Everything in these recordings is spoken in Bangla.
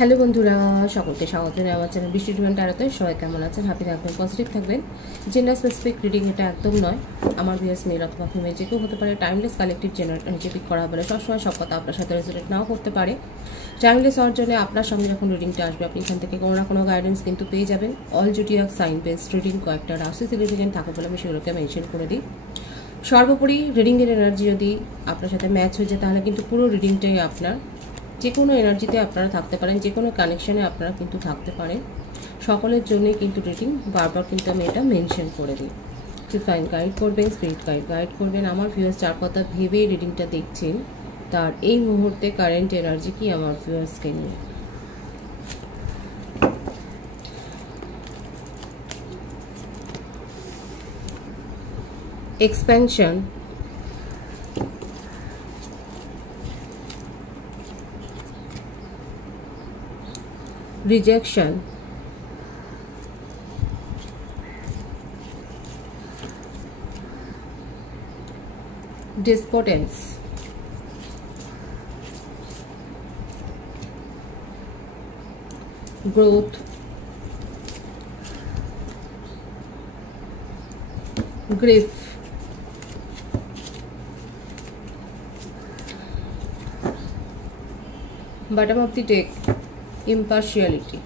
হ্যালো বন্ধুরা, সকলকে স্বাগত জানাই আমার চ্যানেল বৃষ্টি ডিভাইন ট্যারোতে। সবাই কেমন আছেন? হ্যাপি থাকবেন, পজিটিভ থাকবেন। জেন্ডার স্পেসিফিক রিডিং এটা একদম নয়। আমার ভিউয়ার্স মেল অথবা ফিমেল যে কেউ হতে পারে। টাইমলেস কালেকটিভ জেনারেট নিচে পিক করা হবে। সবসময় সব কথা আপনার সাথে রেজোনেট নাও করতে পারে। টাইমলেস হওয়ার জন্য আপনার সঙ্গে যখন রিডিংটা আসবে আপনি এখান থেকে কোনো না কোনো গাইডেন্স কিন্তু পেয়ে যাবেন। All zodiac sign based reading কয়েকটা রাশি সিগনিফিকেন্ট থাকে বলে আমি সেগুলোকে মেনশন করে দিই। সর্বোপরি রিডিংয়ের এনার্জি যদি আপনার সাথে ম্যাচ হয়ে যায় তাহলে কিন্তু পুরো রিডিংটাই আপনার। যে কোনো এনার্জিতে আপনারা থাকতে পারেন, যে কোনো কানেকশানে আপনারা কিন্তু থাকতে পারেন। সকলের জন্যই কিন্তু রিডিং বারবার কিন্তু আমি এটা মেনশন করে দিই। ডিভাইন গাইড করবেন, স্পিরিট গাইড করবেন। আমার ভিউয়ার্স যার কথা ভেবে রিডিংটা দেখছেন তার এই মুহূর্তে কারেন্ট এনার্জি কি আমার ভিউয়ার্সকে নিয়ে। Expansion, rejection, despotence, growth, grief, bottom of the deck, impartiality,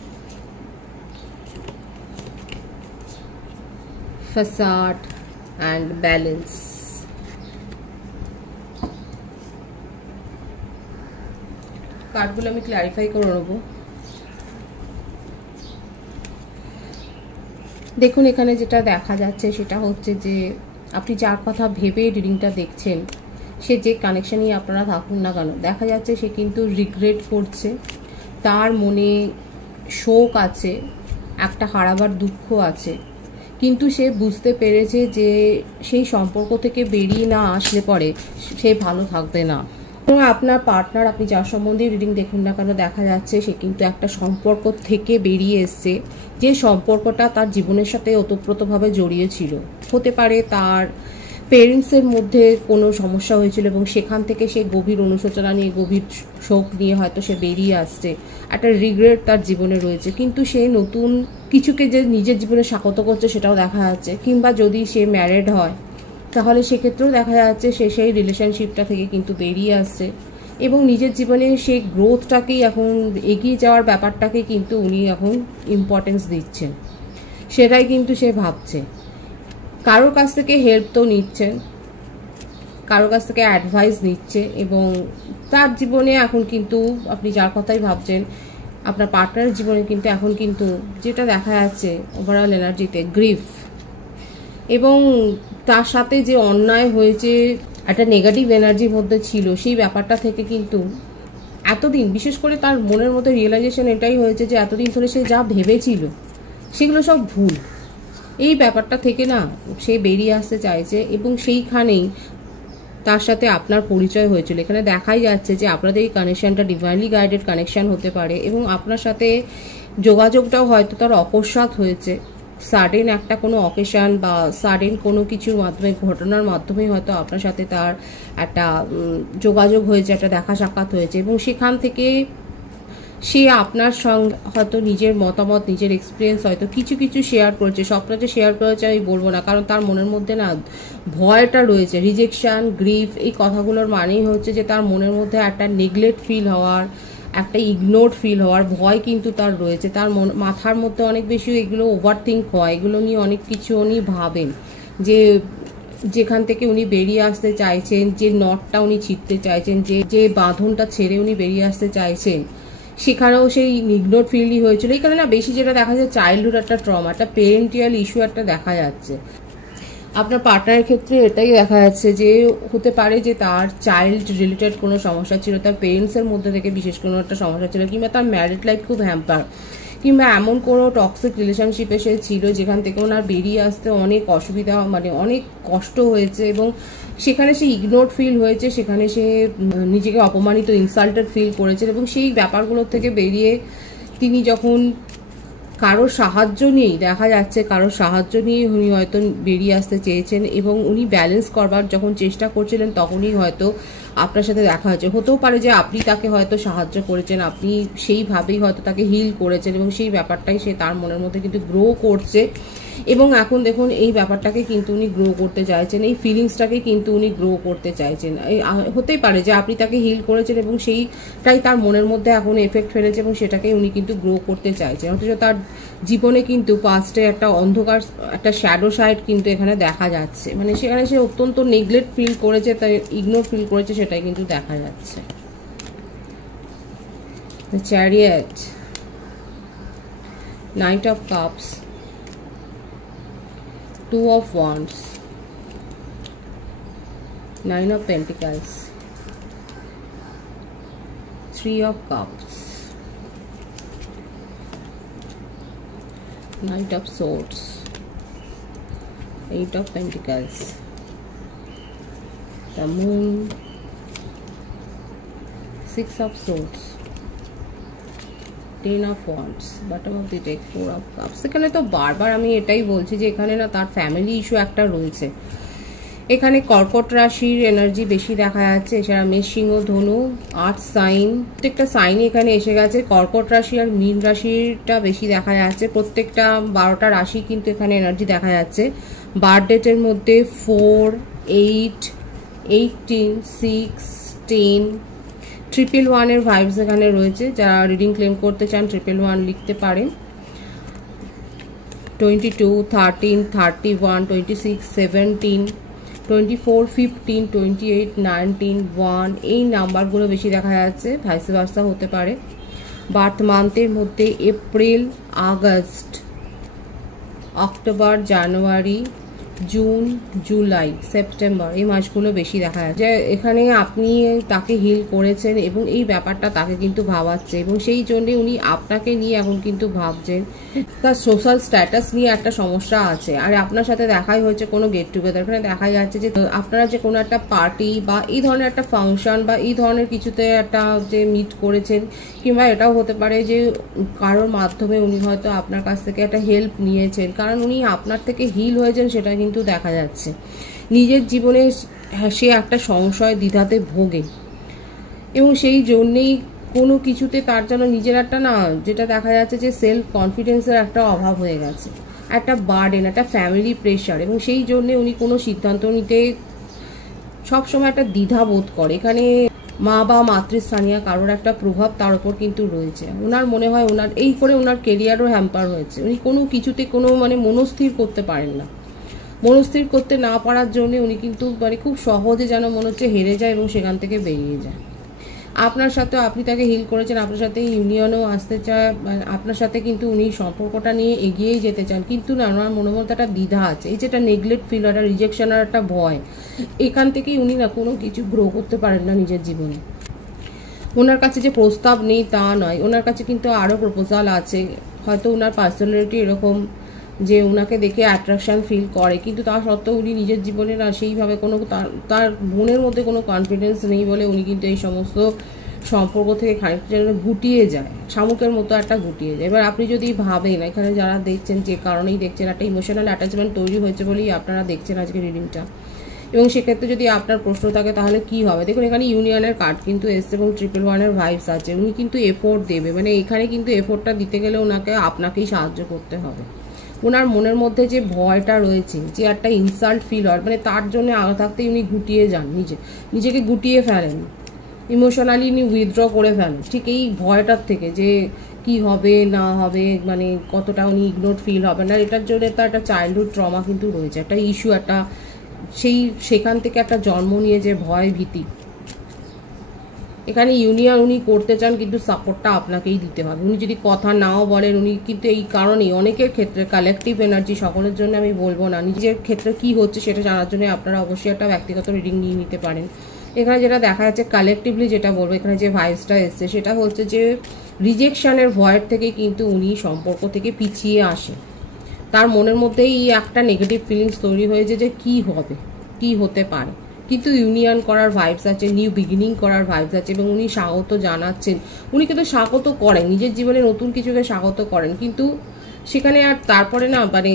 facade and balance. কার্ডগুলো আমি ক্লারিফাই করে নেব। দেখুন এখানে যেটা দেখা যাচ্ছে সেটা হচ্ছে যে আপনি যার কথা ভেবে রিডিংটা দেখছেন সে যে কানেকশানই আপনারা থাকুন না কেন, দেখা যাচ্ছে সে কিন্তু রিগ্রেট করছে। তার মনে শোক আছে, একটা হারাবার দুঃখ আছে, কিন্তু সে বুঝতে পেরেছে যে সেই সম্পর্ক থেকে বেরিয়ে না আসলে পরে সে ভালো থাকবে না। এবং আপনার পার্টনার, আপনি যার সম্বন্ধে রিডিং দেখুন না কেন, দেখা যাচ্ছে সে কিন্তু একটা সম্পর্ক থেকে বেরিয়ে এসছে, যে সম্পর্কটা তার জীবনের সাথে ওতপ্রোতভাবে জড়িয়ে ছিল। হতে পারে তার পেরেন্টসের মধ্যে কোনো সমস্যা হয়েছিল এবং সেখান থেকে সে গভীর অনুশোচনা নিয়ে, গভীর শোক নিয়ে হয়তো সে বেরিয়ে আসছে। একটা রিগ্রেট তার জীবনে রয়েছে, কিন্তু সে নতুন কিছুকে যে নিজের জীবনে স্বাগত করছে সেটাও দেখা যাচ্ছে। কিংবা যদি সে ম্যারিড হয় তাহলে সেক্ষেত্রেও দেখা যাচ্ছে সে সেই রিলেশনশিপটা থেকে কিন্তু বেরিয়ে আসছে এবং নিজের জীবনে সেই গ্রোথটাকেই এখন, এগিয়ে যাওয়ার ব্যাপারটাকে কিন্তু উনি এখন ইম্পর্টেন্স দিচ্ছেন, সেটাই কিন্তু সে ভাবছে। কারোর কাছ থেকে হেল্প তো নিচ্ছেন, কারোর কাছ থেকে অ্যাডভাইস নিচ্ছে এবং তার জীবনে এখন কিন্তু আপনি যার কথাই ভাবছেন আপনার পার্টনারের জীবনে কিন্তু এখন কিন্তু যেটা দেখা যাচ্ছে ওভারঅল এনার্জিতে গ্রিফ, এবং তার সাথে যে অন্যায় হয়েছে, একটা নেগেটিভ এনার্জির মধ্যে ছিল, সেই ব্যাপারটা থেকে কিন্তু এতদিন, বিশেষ করে তার মনের মধ্যে রিয়েলাইজেশন এটাই হয়েছে যে এতদিন ধরে সে যা ভেবেছিল সেগুলো সব ভুল। এই ব্যাপারটা থেকে না সে বেরিয়ে আসতে চাইছে এবং সেইখানেই তার সাথে আপনার পরিচয় হয়েছিল। এখানে দেখাই যাচ্ছে যে আপনাদের এই কানেকশানটা ডিভাইনলি গাইডেড কানেকশান হতে পারে এবং আপনার সাথে যোগাযোগটাও হয়তো তার অকস্মাৎ হয়েছে। সাডেন একটা কোনো অকেশান বা সাডেন কোনো কিছুর মাধ্যমে, ঘটনার মাধ্যমে হয়তো আপনার সাথে তার একটা যোগাযোগ হয়েছে, একটা দেখা সাক্ষাৎ হয়েছে এবং সেখান থেকে সে আপনার সঙ্গে হয়তো নিজের মতামত, নিজের এক্সপিরিয়েন্স হয়তো কিছু কিছু শেয়ার করেছে। সবটা যে শেয়ার করেছে আমি বলবো না, কারণ তার মনের মধ্যে না ভয়টা রয়েছে। রিজেকশন, গ্রিফ, এই কথাগুলোর মানেই হচ্ছে যে তার মনের মধ্যে একটা নেগলেক্ট ফিল হওয়ার, একটা ইগনোরড ফিল হওয়ার ভয় কিন্তু তার রয়েছে। তার মাথার মধ্যে অনেক বেশি এগুলো ওভার থিঙ্ক হয়, এগুলো নিয়ে অনেক কিছু উনি ভাবেন, যে যেখান থেকে উনি বেরিয়ে আসতে চাইছেন, যে নটটা উনি ছিঁড়তে চাইছেন, যে বাঁধনটা ছেড়ে উনি বেরিয়ে আসতে চাইছেন, সেখানেও সেই ইগনোর ফিলই হয়েছিল। এই কারণে না বেশি যেটা দেখা যায় চাইল্ডহুড একটা ট্রমা, একটা পেরেন্টিয়াল ইস্যু একটা দেখা যাচ্ছে। আপনার পার্টনারের ক্ষেত্রে এটাই দেখা যাচ্ছে যে হতে পারে যে তার চাইল্ড রিলেটেড কোনো সমস্যা ছিল, তার পেরেন্টসের মধ্যে থেকে বিশেষ কোনো একটা সমস্যা ছিল, কিংবা তার ম্যারিড লাইফ খুব হ্যাম্পার, কিংবা এমন কোনো টক্সিক রিলেশনশিপে সে ছিল যেখান থেকে ওনার বেরিয়ে আসতে অনেক অসুবিধা, মানে অনেক কষ্ট হয়েছে এবং সেখানে সে ইগনোর ফিল হয়েছে, সেখানে সে নিজেকে অপমানিত, ইনসাল্টেড ফিল করেছে এবং সেই ব্যাপারগুলোর থেকে বেরিয়ে তিনি যখন কারোর সাহায্য নিয়েই দেখা যাচ্ছে, কারোর সাহায্য নিয়েই উনি হয়তো বেরিয়ে আসতে চেয়েছেন এবং উনি ব্যালেন্স করবার যখন চেষ্টা করছিলেন তখনই হয়তো আপনার সাথে দেখা হয়েছে। হতেও পারে যে আপনি তাকে হয়তো সাহায্য করেছেন, আপনি সেইভাবেই হয়তো তাকে হিল করেছেন এবং সেই ব্যাপারটাই সে তার মনের মধ্যে কিন্তু গ্রো করছে এবং এখন দেখুন এই ব্যাপারটাকে কিন্তু উনি গ্রো করতে চাইছেন, এই ফিলিংসটাকে কিন্তু উনি গ্রো করতে চাইছেন। হতেই পারে যে আপনি তাকে হিল করেছেন এবং সেইটাই তার মনের মধ্যে এখন এফেক্ট ফেলেছে এবং সেটাকেই উনি কিন্তু গ্রো করতে চাইছেন। অথচ তার জীবনে কিন্তু পাস্টে একটা অন্ধকার, একটা শ্যাডো সাইড কিন্তু এখানে দেখা যাচ্ছে, মানে সেখানে সে অত্যন্ত নেগলেক্ট ফিল করেছে, তাই ইগনোর ফিল করেছে, সেটাই কিন্তু দেখা যাচ্ছে। Chariot, night of cups, Two of Wands, Nine of Pentacles, Three of Cups, Knight of Swords, Eight of Pentacles, the Moon, Six of Swords, Ten of Wands, bottom of the deck, Four of Cups। এখানে তো বারবার আমি এটাই বলছি যে এখানে না তার ফ্যামিলি ইস্যু একটা রয়েছে। এখানে কর্কট রাশির এনার্জি বেশি দেখা যাচ্ছে, এছাড়া মেষ, সিংহ, ধনু, আর্থ সাইন, প্রত্যেকটা সাইনই এখানে এসে গেছে। কর্কট রাশি আর মীন রাশিটা বেশি দেখা যাচ্ছে, প্রত্যেকটা 12টা রাশি কিন্তু এখানে এনার্জি দেখা যাচ্ছে। বার্থ ডেটের মধ্যে 4, 8, 18, 6, 10, 111 এর ভাইবস এখানে রয়েছে। যারা রিডিং ক্লেম করতে চান 111 লিখতে পারেন। 22, 13, 31, 26, 17, 24, 15, 28, 19, 1 এই নাম্বারগুলো বেশি দেখা যাচ্ছে, ভাইস ভার্সা হতে পারে। বার্থ মান্থের মধ্যে এপ্রিল, আগস্ট, অক্টোবর, জানুয়ারি, জুন, জুলাই, সেপ্টেম্বর এই মাসগুলো বেশি দেখা যাচ্ছে। এখানে আপনি তাকে হিল করেছেন এবং এই ব্যাপারটা তাকে কিন্তু ভাবাচ্ছে এবং সেই জন্য উনি আপনাকে নিয়ে এখন কিন্তু ভাবছেন। তার সোশ্যাল স্ট্যাটাস নিয়ে একটা সমস্যা আছে, আর আপনার সাথে দেখাই হয়েছে কোনো গেট টুগেদার। এখানে দেখা যাচ্ছে যে আপনারা যে কোনো একটা পার্টি বা এই ধরনের একটা ফাংশন বা এই ধরনের কিছুতে একটা যে মিট করেছেন, কিংবা এটাও হতে পারে যে কারোর মাধ্যমে উনি হয়তো আপনার কাছ থেকে একটা হেল্প নিয়েছেন, কারণ উনি আপনার থেকে হিল হয়েছেন সেটা কিন্তু দেখা যাচ্ছে। নিজের জীবনে সে একটা সংশয় দ্বিধাতে ভোগে এবং সেই জন্যেই কোনো কিছুতে তার জন্য নিজের একটা না, যেটা দেখা যাচ্ছে যে সেলফ কনফিডেন্সের একটা অভাব হয়ে গেছে, একটা বার্ডেন, একটা ফ্যামিলি প্রেশার, এবং সেই জন্যে উনি কোনো সিদ্ধান্ত নিতে সবসময় একটা দ্বিধা বোধ করে। এখানে মা বা মাতৃস্থানীয় কারোর একটা প্রভাব তার উপর কিন্তু রয়েছে। ওনার মনে হয় ওনার এই করে ওনার কেরিয়ারও হ্যাম্পার হয়েছে, উনি কোনো কিছুতে কোনো মানে মনস্থির করতে পারেন না। মনস্থির করতে না পারার জন্য উনি কিন্তু মানে খুব সহজে যেন মনে হচ্ছে হেরে যায় এবং সেখান থেকে বেরিয়ে যায়। আপনার সাথে, আপনি তাকে হিল করেছেন, আপনার সাথে ইউনিয়নও আসতে চায়, আপনার সাথে কিন্তু উনি সম্পর্কটা নিয়ে এগিয়েই যেতে চান, কিন্তু না, ওনার মনের মধ্যে একটা দ্বিধা আছে। এই যেটা নেগলেক্ট ফিল, একটা রিজেকশনের একটা ভয়, এখান থেকেই উনি না কোনো কিছু গ্রো করতে পারেন না নিজের জীবনে। ওনার কাছে যে প্রস্তাব নেই তা নয়, ওনার কাছে কিন্তু আরও প্রপোজাল আছে। হয়তো ওনার পার্সোনালিটি এরকম যে ওনাকে দেখে অ্যাট্রাকশন ফিল করে, কিন্তু তা সত্ত্বেও উনি নিজের জীবনে না সেইভাবে কোনো তার মনের মধ্যে কোনো কনফিডেন্স নেই বলে উনি কিন্তু এই সমস্ত সম্পর্ক থেকে খানিকটা গুটিয়ে যায়, শামুকের মতো একটা গুটিয়ে যায়। এবার আপনি যদি ভাবেন, এখানে যারা দেখছেন যে কারণেই দেখছেন, একটা ইমোশনাল অ্যাটাচমেন্ট তৈরি হয়েছে বলেই আপনারা দেখছেন আজকে রিডিংটা, এবং সেক্ষেত্রে যদি আপনার প্রশ্ন থাকে তাহলে কি হবে, দেখুন এখানে ইউনিয়নের কার্ড কিন্তু এসছে এবং 111 ভাইবস আছে। উনি কিন্তু এফোর্ট দেবে, মানে এখানে কিন্তু এফোর্টটা দিতে গেলে ওনাকে আপনাকেই সাহায্য করতে হবে। ওনার মনের মধ্যে যে ভয়টা রয়েছে, যে একটা ইনসাল্ট ফিল হয়, মানে তার জন্য আগে থাকতেই উনি গুটিয়ে যান, নিজেকে গুটিয়ে ফেলেন, ইমোশনালি উনি উইথড্র করে ফেলেন ঠিক এই ভয়টার থেকে, যে কি হবে না হবে, মানে কতটা উনি ইগনোর ফিল হবে না, এটার জন্য তার একটা চাইল্ডহুড ট্রমা কিন্তু রয়েছে, একটা ইস্যু, একটা সেখান থেকে একটা জন্ম নিয়ে যে ভয়, ভীতি। এখানে ইউনিয়ন উনি করতে চান, কিন্তু সাপোর্টটা আপনাকেই দিতে হবে। উনি যদি কথা নাও বলেন, উনি কিন্তু এই কারণেই অনেকের ক্ষেত্রে কালেকটিভ এনার্জি, সকলের জন্য আমি বলবো না, নিজের ক্ষেত্রে কি হচ্ছে সেটা জানার জন্য আপনারা অবশ্যই একটা ব্যক্তিগত রিডিং নিয়ে নিতে পারেন। এখানে যেটা দেখা যাচ্ছে কালেকটিভলি, যেটা বলবো এখানে যে ভাইবসটা এসছে সেটা হচ্ছে যে রিজেকশনের ভয়ের থেকে কিন্তু উনি সম্পর্ক থেকে পিছিয়ে আসে। তার মনের মধ্যেই একটা নেগেটিভ ফিলিংস তৈরি হয়েছে যে কি হবে, কি হতে পারে, কিন্তু ইউনিয়ন করার ভাইবস আছে, নিউ বিগিনিং করার ভাইবস আছে, এবং উনি স্বাগত জানাচ্ছেন। উনি কিন্তু স্বাগত করেন, নিজের জীবনে নতুন কিছুকে স্বাগত করেন, কিন্তু সেখানে আর তারপরে না মানে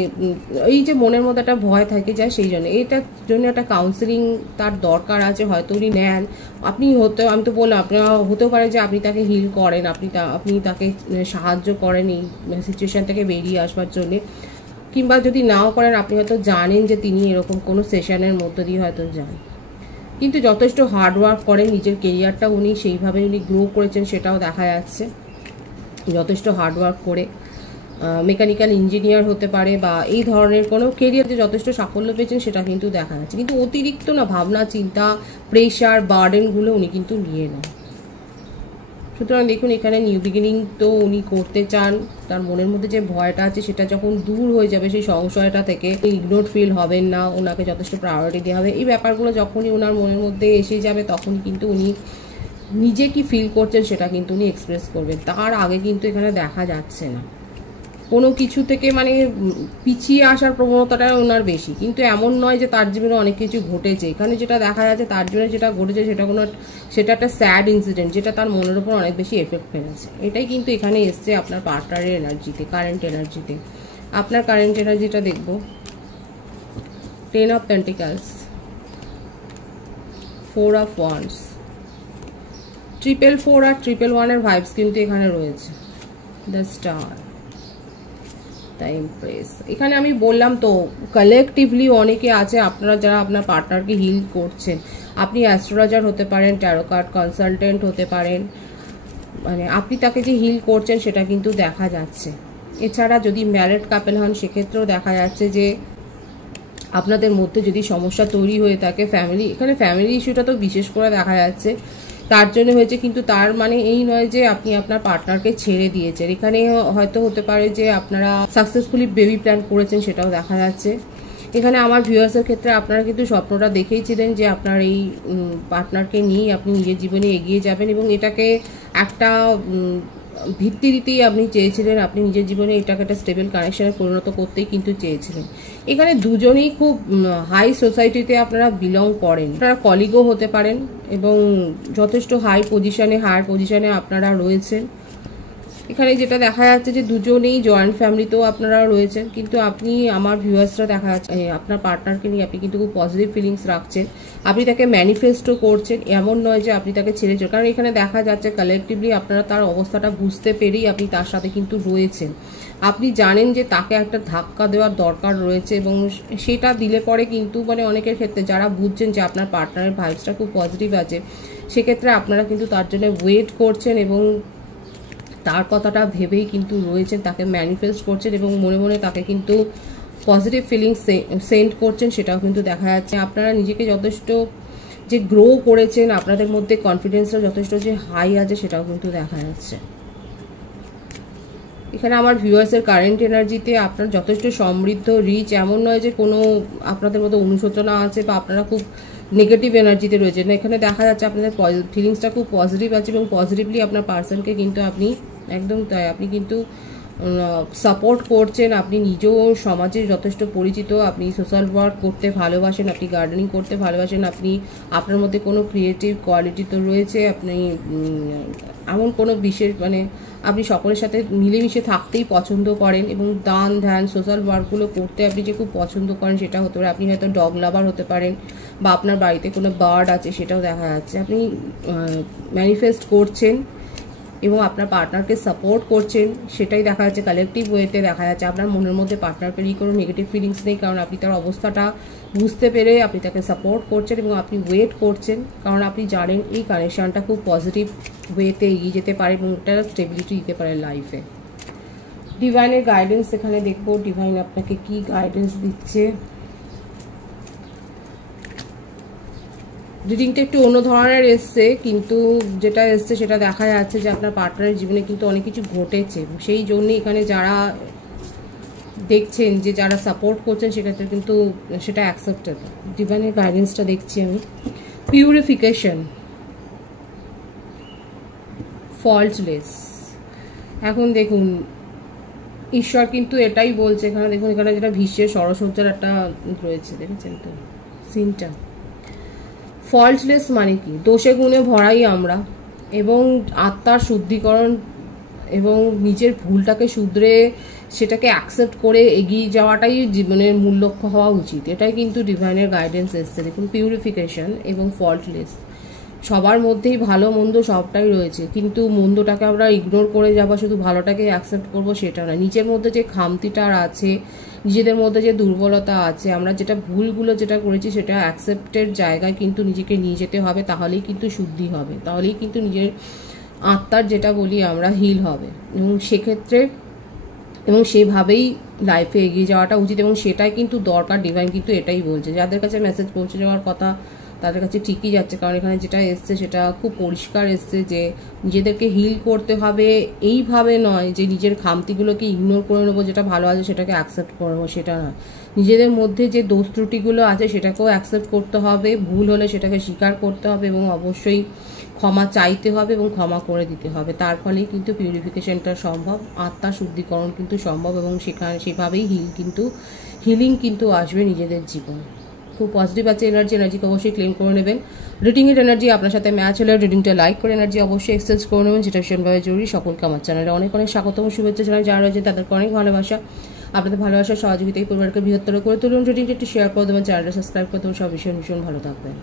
এই যে মনের মধ্যে একটা ভয় থাকে যায়, সেই জন্য এটার জন্য একটা কাউন্সেলিং তার দরকার আছে। হয়তো উনি নেন, আপনি আমি তো বললাম আপনার হতেও পারে যে আপনি তাকে হিল করেন, আপনি তাকে সাহায্য করেন এই সিচুয়েশন থেকে বেরিয়ে আসবার জন্য, কিংবা যদি নাও করেন আপনি হয়তো জানেন যে তিনি এরকম কোনো সেশনের মধ্য দিয়ে হয়তো যান, কিন্তু যথেষ্ট হার্ডওয়ার্ক করেন, নিজের কেরিয়ারটা উনি সেইভাবে উনি গ্রো করেছেন সেটাও দেখা যাচ্ছে। যথেষ্ট হার্ডওয়ার্ক করে মেকানিক্যাল ইঞ্জিনিয়ার হতে পারে বা এই ধরনের কোনো কেরিয়ারে যথেষ্ট সাফল্য পেয়েছেন সেটা কিন্তু দেখা যাচ্ছে। কিন্তু অতিরিক্ত না ভাবনা চিন্তা, প্রেশার, বার্ডেনগুলো উনি কিন্তু নিয়ে নেন। সুতরাং দেখুন এখানে নিউ বিগিনিং তো উনি করতে চান, তার মনের মধ্যে যে ভয়টা আছে সেটা যখন দূর হয়ে যাবে, সেই সংশয়টা থেকে ইগনোর ফিল হবেন না, ওনাকে যথেষ্ট প্রায়োরিটি দেওয়া হবে। এই ব্যাপারগুলো যখনই ওনার মনের মধ্যে এসে যাবে তখনই কিন্তু উনি নিজে কি ফিল করছেন সেটা কিন্তু উনি এক্সপ্রেস করবেন। তার আগে কিন্তু এখানে দেখা যাচ্ছে না কোনো কিছু থেকে মানে পিছিয়ে আসার প্রবণতাটা ওনার বেশি, কিন্তু এমন নয় যে তার জীবনে অনেক কিছু ঘটেছে। এখানে যেটা দেখা যাচ্ছে তার জীবনে যেটা ঘটেছে সেটা একটা স্যাড ইনসিডেন্ট, যেটা তার মনের উপর অনেক বেশি এফেক্ট ফেলেছে। এটাই কিন্তু এখানে এসছে আপনার পার্টনারের এনার্জিতে, কারেন্ট এনার্জিতে। আপনার কারেন্ট এনার্জিটা দেখব, 10 অফ পেন্টিকলস, 4 অফ ওয়ান্ডস, 444 আর 111 এর ভাইবস কিন্তু এখানে রয়েছে। The star, Impress. এখানে আমি বললাম তো কালেকটিভলি অনেকে আছে আপনারা যারা আপনার পার্টনারকে হিল করছেন। আপনি অ্যাস্ট্রোলজার হতে পারেন, ট্যারো কার্ড কনসালটেন্ট হতে পারেন, মানে আপনি তাকে যে হিল করছেন সেটা কিন্তু দেখা যাচ্ছে। এছাড়া যদি ম্যারিড কাপল হন সেক্ষেত্রেও দেখা যাচ্ছে যে আপনাদের মধ্যে যদি সমস্যা তৈরি হয়ে থাকে, এখানে ফ্যামিলি ইস্যুটা তো বিশেষ করে দেখা যাচ্ছে তার জন্য হয়েছে, কিন্তু তার মানে এই নয় যে আপনি আপনার পার্টনারকে ছেড়ে দিয়েছেন। এখানে হয়তো হতে পারে যে আপনারা সাকসেসফুলি বেবি প্ল্যান করেছেন, সেটাও দেখা যাচ্ছে। এখানে আমার ভিউয়ার্সের ক্ষেত্রে আপনারা কিন্তু স্বপ্নটা দেখেইছিলেন যে আপনার এই পার্টনারকে নিয়ে আপনি নিজের জীবনে এগিয়ে যাবেন, এবং এটাকে একটা ভিত্তি দিতেই আপনি চেয়েছিলেন। আপনি নিজের জীবনে এটাকে একটা স্টেবল কানেকশনে পরিণত করতেই কিন্তু চেয়েছিলেন। এখানে দুজনেই খুব হাই সোসাইটিতে আপনারা বিলং করেন, আপনারা কলিগও হতে পারেন এবং যথেষ্ট হায়ার পজিশনে আপনারা রয়েছেন। এখানে যেটা দেখা যাচ্ছে যে দুজনেই জয়েন্ট ফ্যামিলিতেও আপনারা রয়েছেন, কিন্তু আপনি আমার ভিউয়ার্সরা দেখা যাচ্ছে আপনার পার্টনারকে নিয়ে আপনি কিন্তু খুব পজিটিভ ফিলিংস রাখছেন, আপনি তাকে ম্যানিফেস্টও করছেন। এমন নয় যে আপনি তাকে ছেড়ে চলে, কারণ এখানে দেখা যাচ্ছে কালেকটিভলি আপনারা তার অবস্থাটা বুঝতে পেরেই আপনি তার সাথে কিন্তু রয়েছেন। আপনি জানেন যে তাকে একটা ধাক্কা দেওয়ার দরকার রয়েছে, এবং সেটা দিলে পরে কিন্তু মানে অনেকের ক্ষেত্রে যারা বুঝছেন যে আপনার পার্টনারের ভাইবসটা খুব পজিটিভ আছে, সেক্ষেত্রে আপনারা কিন্তু তার জন্য ওয়েট করছেন এবং তার কথাটা ভেবেই কিন্তু রয়েছেন, তাকে ম্যানিফেস্ট করছেন এবং মনে মনে তাকে কিন্তু পজিটিভ ফিলিংস সেন্ড করছেন, সেটাও কিন্তু দেখা যাচ্ছে। আপনারা নিজেকে যথেষ্ট যে গ্রো করেছেন, আপনাদের মধ্যে কনফিডেন্সটা যথেষ্ট যে হাই আছে, সেটাও কিন্তু দেখা যাচ্ছে। এখানে আমার ভিউয়ার্সের কারেন্ট এনার্জিতে আপনার যথেষ্ট সমৃদ্ধ, রিচ, এমন নয় যে কোনো আপনাদের মধ্যে অনুশোচনা আছে বা আপনারা খুব নেগেটিভ এনার্জিতে রয়েছে না। এখানে দেখা যাচ্ছে আপনাদের ফিলিংসটা খুব পজিটিভ আছে এবং পজিটিভলি আপনার পার্সনকে কিন্তু আপনি একদম তাই আপনি কিন্তু সাপোর্ট করছেন। আপনি নিজেও সমাজে যথেষ্ট পরিচিত, আপনি সোশ্যাল ওয়ার্ক করতে ভালোবাসেন, আপনি গার্ডেনিং করতে ভালোবাসেন, আপনি আপনার মধ্যে কোনো ক্রিয়েটিভ কোয়ালিটি তো রয়েছে, আপনি এমন কোনো বিশেষ মানে আপনি সকলের সাথে মিলেমিশে থাকতেই পছন্দ করেন এবং দান ধ্যান সোশ্যাল ওয়ার্কগুলো করতে আপনি যে খুব পছন্দ করেন সেটা হতে পারে। আপনি হয়তো ডগ লাভার হতে পারেন বা আপনার বাড়িতে কোনো বার্ড আছে সেটাও দেখা যাচ্ছে। আপনি ম্যানিফেস্ট করছেন এবং আপনার পার্টনারকে সাপোর্ট করছেন, সেটাই দেখা যাচ্ছে। কালেকটিভ ওয়েতে দেখা যাচ্ছে আপনার মনের মধ্যে পার্টনারকে নিয়ে কোনো নেগেটিভ ফিলিংস নেই, কারণ আপনি তার অবস্থাটা বুঝতে পেরে আপনি তাকে সাপোর্ট করছেন এবং আপনি ওয়েট করছেন, কারণ আপনি জানেন এই কানেকশানটা খুব পজিটিভ ওয়েতে এগিয়ে যেতে পারে এবং এটা স্টেবিলিটি দিতে পারে লাইফে। ডিভাইনের গাইডেন্স এখানে দেখবো, ডিভাইন আপনাকে কি গাইডেন্স দিচ্ছে। রিডিংটা একটু অন্য ধরনের এসছে, কিন্তু যেটা এসছে সেটা দেখা যাচ্ছে যে আপনার পার্টনারের জীবনে কিন্তু অনেক কিছু ঘটেছে, সেই জন্যই এখানে যারা দেখছেন যে যারা সাপোর্ট করছেন সেক্ষেত্রে কিন্তু সেটা অ্যাকসেপ্টেড। ডিভাইনের গাইডেন্সটা দেখছি আমি, পিউরিফিকেশন, ফল্টলেস। এখন দেখুন ঈশ্বর কিন্তু এটাই বলছে এখানে, দেখুন এখানে যেটা ভীষ্মের সরসজ্জার একটা রয়েছে, দেখেছেন তো সিনটা। ফল্টলেস মানে কি? দোষে গুণে ভরাই আমরা, এবং আত্মার শুদ্ধিকরণ এবং নিজের ভুলটাকে শুধরে সেটাকে অ্যাকসেপ্ট করে এগিয়ে যাওয়াটাই জীবনের মূল লক্ষ্য হওয়া উচিত। এটাই কিন্তু ডিভাইনের গাইডেন্স এসছে। দেখুন, পিউরিফিকেশন এবং ফল্টলেস। সবার মধ্যেই ভালো মন্দ সবটাই রয়েছে, কিন্তু মন্দটাকে আমরা ইগনোর করে যাবো, শুধু ভালোটাকে অ্যাকসেপ্ট করবো সেটা না। নিজের মধ্যে যে খামতিটার আছে, নিজেদের মধ্যে যে দুর্বলতা আছে, আমরা যেটা ভুলগুলো যেটা করেছি সেটা অ্যাকসেপ্টের জায়গায় কিন্তু নিজেকে নিয়ে যেতে হবে, তাহলেই কিন্তু শুদ্ধি হবে, তাহলেই কিন্তু নিজের আত্মার যেটা বলি আমরা হিল হবে। এবং সেক্ষেত্রে এবং সেভাবেই লাইফে এগিয়ে যাওয়াটা উচিত, এবং সেটাই কিন্তু দরকার। ডিভাইন কিন্তু এটাই বলছে, যাদের কাছে মেসেজ পৌঁছে যাওয়ার কথা তাদের কাছে ঠিকই যাচ্ছে, কারণ এখানে যেটা এসছে সেটা খুব পরিষ্কার এসছে যে নিজেদেরকে হিল করতে হবে। এইভাবে নয় যে নিজের খামতিগুলোকে ইগনোর করে নেবো, যেটা ভালো আছে সেটাকে অ্যাকসেপ্ট করবো, সেটা না। নিজেদের মধ্যে যে দোষ ত্রুটিগুলো আছে সেটাকেও অ্যাকসেপ্ট করতে হবে, ভুল হলে সেটাকে স্বীকার করতে হবে এবং অবশ্যই ক্ষমা চাইতে হবে এবং ক্ষমা করে দিতে হবে। তার ফলেই কিন্তু পিউরিফিকেশনটা সম্ভব, আত্মা শুদ্ধিকরণ কিন্তু সম্ভব, এবং সেভাবেই হিলিং কিন্তু আসবে নিজেদের জীবন। খুব পজিটিভ আছে এনার্জিকে অবশ্যই ক্লেম করে নেবেন। রিডিংয়ের এনার্জি আপনার সাথে ম্যাচ হলে রিডিংটা লাইক করে এনার্জি অবশ্যই এক্সচেঞ্জ করে নেবেন, যেটা ভীষণভাবে জরুরি। সকলকে আমার চ্যানেলে অনেক অনেক স্বাগতম, শুভেচ্ছা জানাই। যারা রয়েছে তাদেরকে অনেক ভালোবাসা। আপনাদের ভালোবাসার সহযোগিতায় পরিবারকে বৃহত্তর করে তুলুন। রিডিংটা একটু শেয়ার করে দেবেন, চ্যানেলটা সাবস্ক্রাইব করে দেবেন। সব ভীষণ ভালো থাকবেন।